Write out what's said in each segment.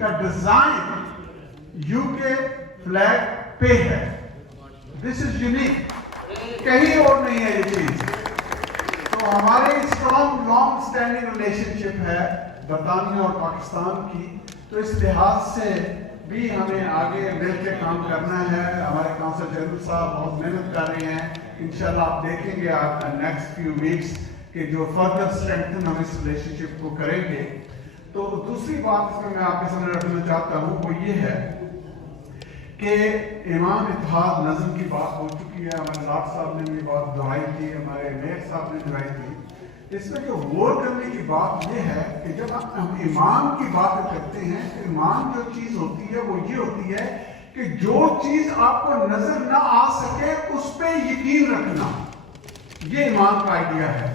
کا design UK flag پہ ہے. دس از یونیک, کہیں اور نہیں ہے یہ چیز. تو ہماری اسٹرانگ لانگ سٹینڈنگ ریلیشن شپ ہے برطانیہ اور پاکستان کی, تو اس لحاظ سے بھی ہمیں آگے مل کے کام کرنا ہے. ہمارے کونسل جنرل صاحب بہت محنت کر رہے ہیں. انشاءاللہ آپ دیکھیں گے نیکسٹ فیو ویکس کہ جو فردر اسٹرینتھن ہم اس ریلیشن شپ کو کریں گے. تو دوسری بات اس میں آپ کے سامنے رکھنا چاہتا ہوں وہ یہ ہے کہ امام اتحاد نظم کی بات ہو چکی ہے. ہمارے لاٹ صاحب نے بھی بات دہرائی تھی, ہمارے میئر صاحب نے دہرائی تھی. اس میں جو غور کرنے کی بات یہ ہے کہ جب ہم ایمان کی بات کرتے ہیں تو ایمان جو چیز ہوتی ہے وہ یہ ہوتی ہے کہ جو چیز آپ کو نظر نہ آ سکے اس پہ یقین رکھنا, یہ ایمان کا آئیڈیا ہے.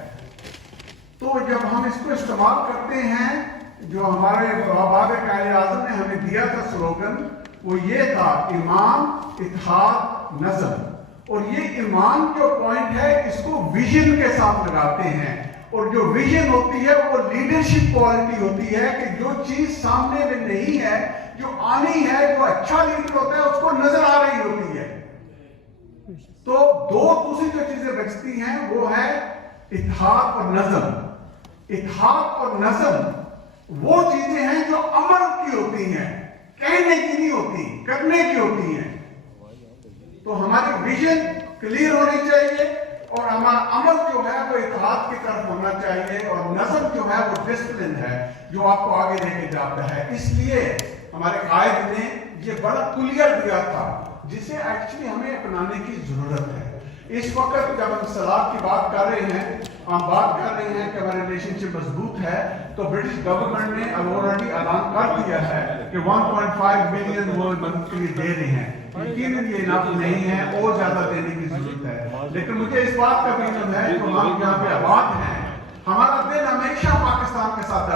تو جب ہم اس کو استعمال کرتے ہیں, جو ہمارے باب قائد اعظم نے ہمیں دیا تھا سلوگن, وہ یہ تھا ایمان اتحاد نظم. اور یہ ایمان جو پوائنٹ ہے اس کو ویژن کے ساتھ لگاتے ہیں, اور جو ویژن ہوتی ہے وہ لیڈرشپ کوالٹی ہوتی ہے کہ جو چیز سامنے میں نہیں ہے, جو آنی ہے, جو اچھا لیڈر ہوتا ہے اس کو نظر آ رہی ہوتی ہے. تو دو دوسری جو چیزیں بچتی ہیں وہ ہے اتحاد اور نظم. اتحاد اور نظم وہ چیزیں ہیں جو عمل کی ہوتی ہیں, کہنے کی نہیں ہوتی, کرنے کی ہوتی ہیں. تو ہماری ویژن کلیئر ہونی چاہیے اور ہمارا عمل جو ہے وہ اتحاد کی طرف ہونا چاہیے, اور نظم جو ہے وہ ڈسپلن ہے جو آپ کو آگے لے کے جاتا ہے. اس لیے ہمارے قائد نے یہ بڑا کلیہ دیا تھا جسے ایکچولی ہمیں اپنانے کی ضرورت ہے. اس وقت جب ہم صلاح کی بات کر رہے ہیں, ہم بات کر رہے ہیں کہ ہماری ریلیشن شپ مضبوط ہے, تو برٹش گورنمنٹ نے اب آلریڈی اعلان کر دیا ہے کہ 1.5 بلین وہ مدد کے لیے دے رہے ہیں. یقیناً یہ اناف نہیں ہے, اور زیادہ دینے کی ضرورت ہے. لیکن مجھے اس بات کا بھی علم ہے کہ ہم یہاں پہ آباد ہیں, ہمارا دل ہمیشہ پاکستان کے ساتھ